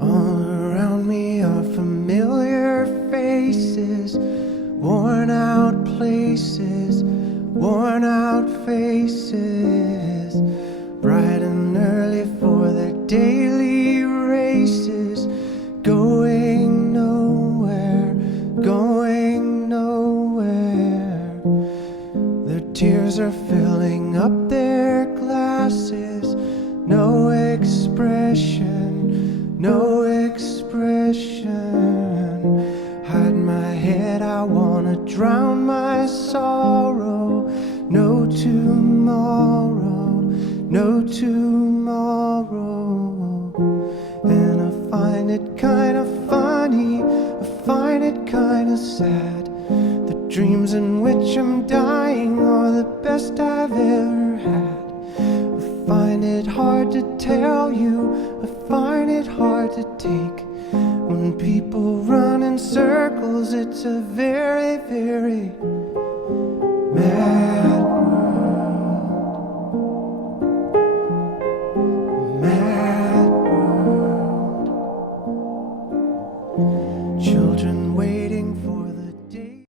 All around me are familiar faces, worn out places, worn out faces, bright and early for their daily races, going nowhere, going nowhere. Their tears are filling up their glasses, no expression, no expression. Hide my head, I wanna drown my sorrow. No tomorrow, no tomorrow. And I find it kinda funny, I find it kinda sad. The dreams in which I'm dying are the best I've ever had. I find it hard to tell you, I find it hard to take. When people run in circles, it's a very, very mad world. Mad